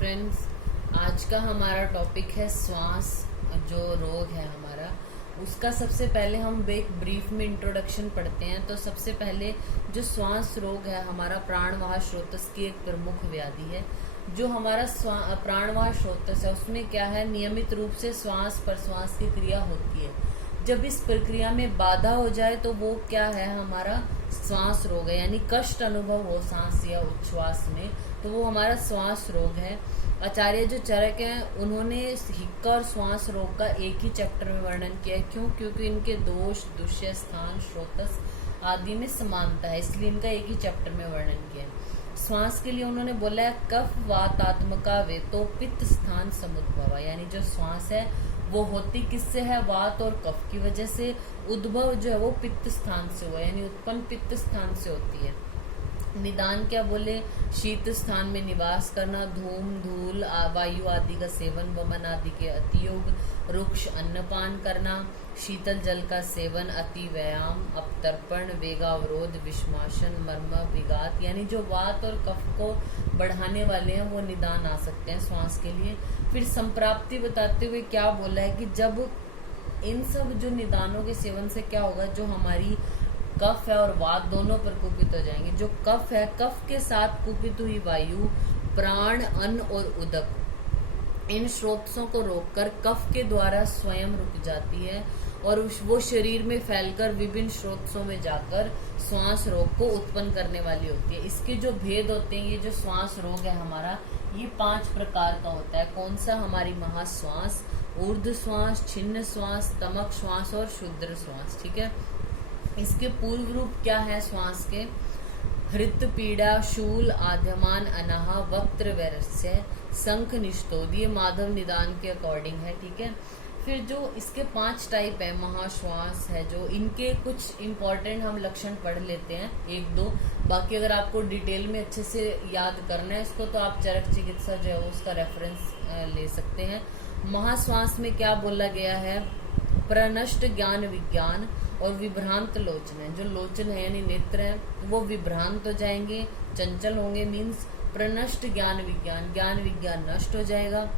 Friends, आज का हमारा टॉपिक है श्वास जो रोग है हमारा उसका। सबसे पहले हम एक ब्रीफ में इंट्रोडक्शन पढ़ते हैं। तो सबसे पहले जो श्वास रोग है हमारा प्राणवाह स्रोतस की एक प्रमुख व्याधि है। जो हमारा प्राणवाह स्रोतस है उसमें क्या है, नियमित रूप से श्वास प्रश्वास की क्रिया होती है। जब इस प्रक्रिया में बाधा हो जाए तो वो क्या है, हमारा श्वास रोग है। यानी कष्ट अनुभव हो सांस या उच्छ्वास में तो वो हमारा श्वास रोग है। आचार्य जो चरक हैं उन्होंने हिक्का और श्वास रोग का एक ही चैप्टर में वर्णन किया है। क्यों? क्योंकि इनके दोष, दुष्य स्थान, स्रोतस आदि में समानता है, इसलिए इनका एक ही चैप्टर में वर्णन किया है। श्वास के लिए उन्होंने बोला है कफ वातात्मका वे तो पित्त स्थान समुद्भवा। यानी जो श्वास है वो होती किससे है, वात और कफ की वजह से। उद्भव जो है वो पित्त स्थान से हुआ, यानी उत्पन्न पित्त स्थान से होती है। निदान क्या बोले, शीत स्थान में निवास करना, धूम धूल वायु आदि का सेवन, वमन आदि के अतियोग, रुक्ष अन्नपान करना, शीतल जल का सेवन, अति व्यायाम, अपतर्पण, वेगावरोध, विषमाशन, मर्म विघात। यानी जो वात और कफ को बढ़ाने वाले हैं वो निदान आ सकते हैं श्वास के लिए। फिर संप्राप्ति बताते हुए क्या बोला है कि जब इन सब जो निदानों के सेवन से क्या होगा, जो हमारी कफ है और वात दोनों पर कुपित हो जाएंगे। जो कफ है, कफ के साथ कुपित हुई वायु, प्राण, अन्न और उदक, इन स्रोतों को रोककर कफ के द्वारा स्वयं रुक जाती है और वो शरीर में फैलकर विभिन्न स्रोतों में जाकर श्वास रोग को उत्पन्न करने वाली होती है। इसके जो भेद होते हैं, ये जो श्वास रोग है हमारा, ये 5 प्रकार का होता है। कौन सा? हमारी महाश्वास, ऊर्ध्व श्वास, छिन्न श्वास, तमक श्वास और शुद्र श्वास। ठीक है, इसके पूर्व रूप क्या है श्वास के? हृत पीड़ा, शूल, आद्यमान, अनाह, वक्त्र वैरस्य, शंख, निष्तोद। ये माधव निदान के अकॉर्डिंग है। ठीक है, फिर जो इसके 5 टाइप है महाश्वास है, जो इनके कुछ इंपॉर्टेंट हम लक्षण पढ़ लेते हैं 1-2। बाकी अगर आपको डिटेल में अच्छे से याद करना है इसको तो आप चरक चिकित्सा जो है उसका रेफरेंस ले सकते हैं। महाश्वास में क्या बोला गया है, प्रनष्ट ज्ञान विज्ञान और विभ्रांत लोचन है। जो लोचन है यानी नेत्र है वो विभ्रांत हो जाएंगे, चंचल होंगे। मीन्स प्रनष्ट ज्ञान विज्ञान, ज्ञान विज्ञान नष्ट हो जाएगा।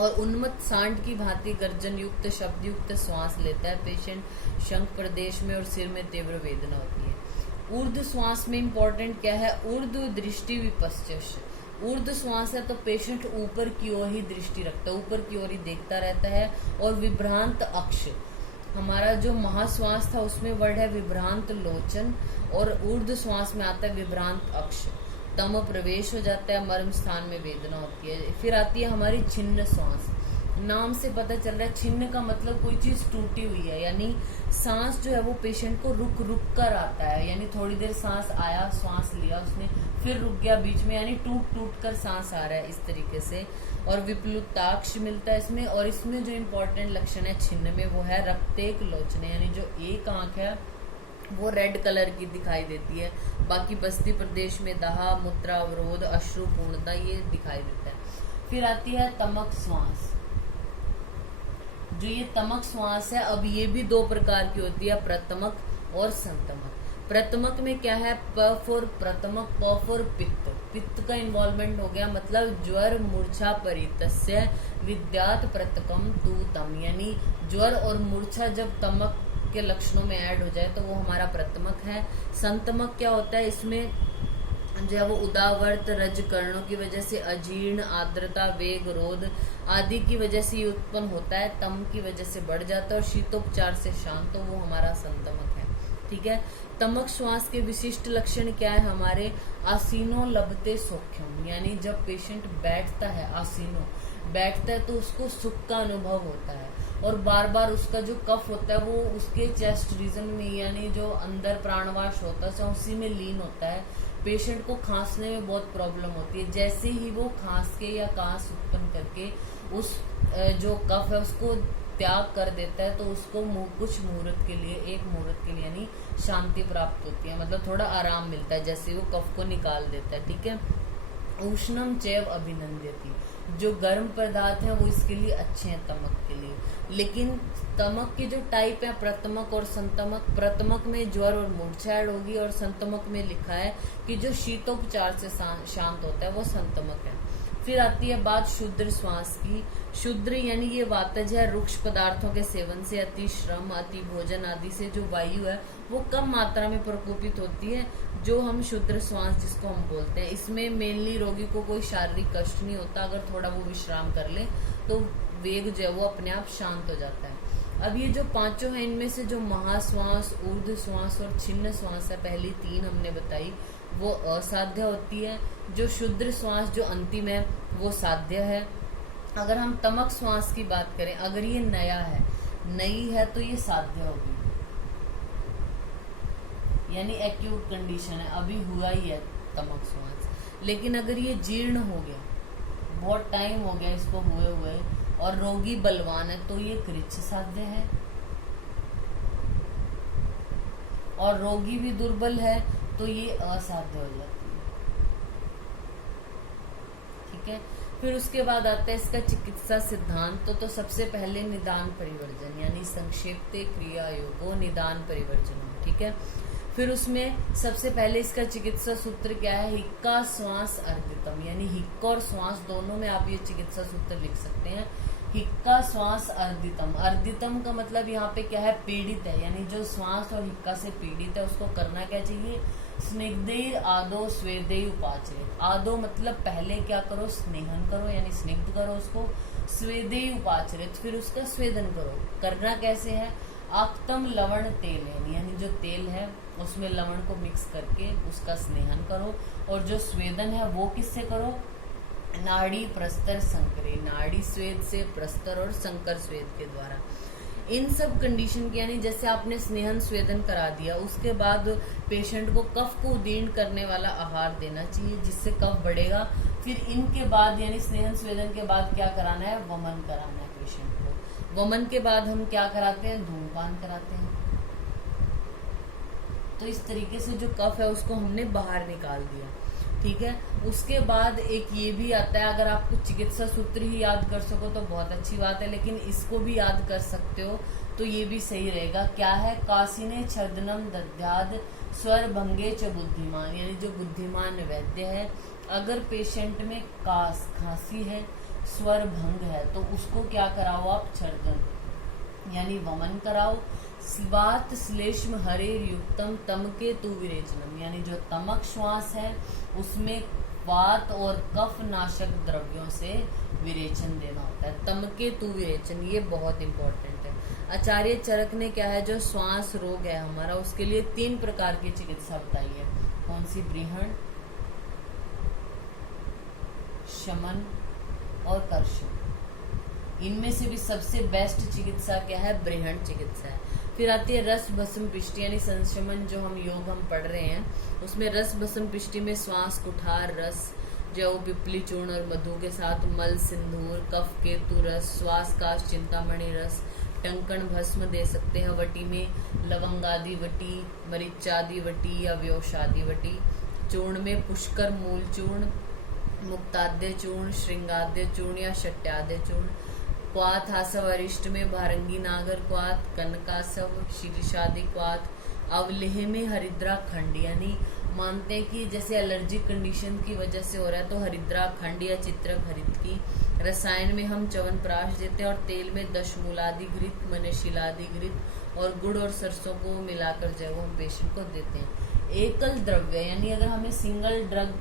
और उन्मत्त सांड की भांति गर्जन युक्त शब्द युक्त श्वास लेता है पेशेंट। शंख प्रदेश में और सिर में तीव्र वेदना होती है। ऊर्ध्व श्वास में इंपॉर्टेंट क्या है, ऊर्ध्व दृष्टि विपश्च। ऊर्ध्व श्वास है तो पेशेंट ऊपर की ओर ही दृष्टि रखता है, ऊपर की ओर ही देखता रहता है। और विभ्रांत अक्ष, हमारा जो महाश्वास था उसमें वर्ड है विभ्रांत लोचन और ऊर्ध्व श्वास में आता है विभ्रांत अक्ष। तम प्रवेश हो जाता है, मर्म स्थान में वेदना होती है। फिर आती है हमारी छिन्न श्वास। नाम से पता चल रहा है छिन्न का मतलब कोई चीज टूटी हुई है, यानी सांस जो है वो पेशेंट को रुक रुक कर आता है। यानी थोड़ी देर सांस आया, श्वास लिया उसने, फिर रुक गया बीच में, यानी टूट टूट कर सांस आ रहा है इस तरीके से। और विप्लुताक्ष मिलता है इसमें। और इसमें जो इम्पोर्टेंट लक्षण है छिन्न में वो है रक्तेक लोचन, यानी जो एक आंख है वो रेड कलर की दिखाई देती है। बाकी बस्ती प्रदेश में दाह, मूत्र अवरोध, अश्रु पूर्णता ये दिखाई देता है। फिर आती है तमक श्वास। जो ये तमक श्वास है, अब ये भी 2 प्रकार की होती है, प्रतमक और संतमक। प्रतमक में क्या है, प फॉर प्रतमक, प फॉर पित्त। पित्त का इन्वॉल्वमेंट हो गया, मतलब ज्वर मूर्छा परितस्य विद्यात प्रतकम तू तम। यानी ज्वर और मूर्छा जब तमक के लक्षणों में ऐड हो जाए तो वो हमारा प्रतमक है। संतमक क्या होता है, इसमें जो है वो उदावर्त रजकरणों की वजह से अजीर्ण, आर्द्रता, वेग, रोध आदि की वजह से ये उत्पन्न होता है। तम की वजह से बढ़ जाता है और शीतोपचार से शांत, तो वो हमारा संतमक है। ठीक है, तमक श्वास के विशिष्ट लक्षण क्या है हमारे, आसीनो लभते सौख्यम। यानी जब पेशेंट बैठता है, आसीनो बैठता है तो उसको सुख का अनुभव होता है और बार बार उसका जो कफ होता है वो उसके चेस्ट रीजन में, यानी जो अंदर प्राणवास होता है उसी में लीन होता है। पेशेंट को खांसने में बहुत प्रॉब्लम होती है। जैसे ही वो खांस के या कांस उत्पन्न करके उस जो कफ है उसको त्याग कर देता है तो उसको कुछ मुहूर्त के लिए, 1 मुहूर्त के लिए यानी शांति प्राप्त होती है, मतलब थोड़ा आराम मिलता है जैसे वो कफ को निकाल देता है। ठीक है, उष्णम चैव अभिनंदती। जो गर्म पदार्थ हैं वो इसके लिए अच्छे हैं, तमक के लिए। लेकिन तमक के जो टाइप है प्रतमक और संतमक, प्रतमक में ज्वर और मूर्छा ऐड होगी, और संतमक में लिखा है कि जो शीतोपचार से शांत होता है वो संतमक है। फिर आती है बात शुद्र श्वास की। शुद्र यानी ये वातज है, रुक्ष पदार्थों के सेवन से, अति श्रम, अति भोजन आदि से जो वायु है वो कम मात्रा में प्रकोपित होती है, जो हम शुद्र श्वास जिसको हम बोलते हैं। इसमें मेनली रोगी को कोई शारीरिक कष्ट नहीं होता, अगर थोड़ा वो विश्राम कर ले तो वेग जो है वो अपने आप शांत हो जाता है। अब ये जो पांचों हैं इनमें से जो महाश्वास, ऊर्ध्व श्वास और छिन्न श्वास है, पहली तीन हमने बताई, वो असाध्य होती है। जो शुद्र श्वास जो अंतिम है वो साध्य है। अगर हम तमक श्वास की बात करें, अगर ये नया है, नई है, तो ये साध्य होगी, यानी एक्यूट कंडीशन है, अभी हुआ ही है तमक श्वास। लेकिन अगर ये जीर्ण हो गया, बहुत टाइम हो गया इसको हुए और रोगी बलवान है, तो ये कृच्छ साध्य है। और रोगी भी दुर्बल है तो ये असाध्य हो जाती है। ठीक है। फिर उसके बाद आता है इसका चिकित्सा सिद्धांत। तो सबसे पहले निदान परिवर्जन, यानी संक्षेप्ते क्रिया योगो निदान परिवर्जन। ठीक है। फिर उसमें सबसे पहले इसका चिकित्सा सूत्र क्या है, हिक्का श्वास अर्दितम, यानी हिक्का और श्वास दोनों में आप ये चिकित्सा सूत्र लिख सकते हैं। हिक्का श्वास अर्दितम, अर्दितम का मतलब यहाँ पे क्या है, पीड़ित है, यानी जो श्वास और हिक्का से पीड़ित है उसको करना क्या चाहिए, स्निग्धैर आदो स्वेदै उपाचरेत्। आदो मतलब पहले क्या करो, स्नेहन करो, यानी स्निग्ध करो उसको, स्वेदै उपाचरेत् फिर उसका स्वेदन करो। करना कैसे है, आक्तम लवण तेल है, यानी जो तेल है उसमें लवण को मिक्स करके उसका स्नेहन करो। और जो स्वेदन है वो किससे करो, नाड़ी प्रस्तर संकरे, नाड़ी स्वेद से, प्रस्तर और संकर स्वेद के द्वारा। इन सब कंडीशन की, यानी जैसे आपने स्नेहन स्वेदन करा दिया, उसके बाद पेशेंट को कफ को उदीर्ण करने वाला आहार देना चाहिए जिससे कफ बढ़ेगा। फिर इनके बाद यानी स्नेहन स्वेदन के बाद क्या कराना है, वमन कराना है पेशेंट को। वमन के बाद हम क्या कराते हैं, धूमपान कराते हैं। तो इस तरीके से जो कफ है उसको हमने बाहर निकाल दिया। ठीक है। उसके बाद एक ये भी आता है, अगर आप कुछ चिकित्सा सूत्र ही याद कर सको तो बहुत अच्छी बात है, लेकिन इसको भी याद कर सकते हो तो ये भी सही रहेगा। क्या है, कासिने छर्दनम दध्याद स्वर भंगे च बुद्धिमान, यानी जो बुद्धिमान वैद्य है, अगर पेशेंट में खांसी है, स्वर भंग है, तो उसको क्या कराओ आप, छर्दन यानी वमन कराओ। स्वात श्लेष्म हरेर युक्तम तमके तु विरेचनम, यानी जो तमक श्वास है उसमें वात और कफ नाशक द्रव्यों से विरेचन देना होता है। तमके तु विरेचन, ये बहुत इंपॉर्टेंट है। आचार्य चरक ने क्या है, जो श्वास रोग है हमारा उसके लिए 3 प्रकार की चिकित्सा बताई है। कौन सी, ब्रीहण, शमन और कर्षण। इनमें से भी सबसे बेस्ट चिकित्सा क्या है, ब्रीहण चिकित्सा है। फिर आती है रस भस्म पिष्टि, यानी संशमन, जो हम योग हम पढ़ रहे हैं उसमें रस भस्म पिष्टि में श्वास कुठार रस, जो पिपली चूर्ण और मधु के साथ, मल सिंदूर, कफ केतु रस, श्वास काश चिंतामणि रस, टंकण भस्म दे सकते हैं वटी में, लवंगादि वटी, मरीचादि वटी या व्योषादि वटी। चूर्ण में पुष्कर मूल चूर्ण, मुक्ताद्य चूर्ण, श्रृंगाद्य चूर्ण या शट्याद्य चूर्ण। क्वाथ आसव अरिष्ट में भारंगी नागर क्वाथ, कनकासव, शीर्षादि क्वाथ। अवलेह में हरिद्रा खंड, यानी मानते हैं कि जैसे एलर्जिक कंडीशन की वजह से हो रहा है तो हरिद्रा खंड या चित्रक हरित की। रसायन में हम च्यवनप्राश देते हैं, और तेल में दशमूलादि घृत, मनशिलादि घृत और गुड़ और सरसों को मिलाकर जो है वो हम पेशेंट को देते हैं। एकल द्रव्य, यानी अगर हमें सिंगल ड्रग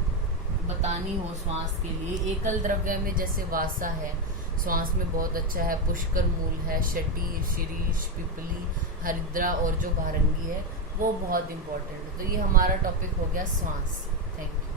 बतानी हो श्वास के लिए, एकल द्रव्य में जैसे वासा है, श्वास में बहुत अच्छा है, पुष्कर मूल है, शटी, शिरीष, पिपली, हरिद्रा और जो भारंगी है वो बहुत इंपॉर्टेंट है। तो ये हमारा टॉपिक हो गया श्वास। Thank you.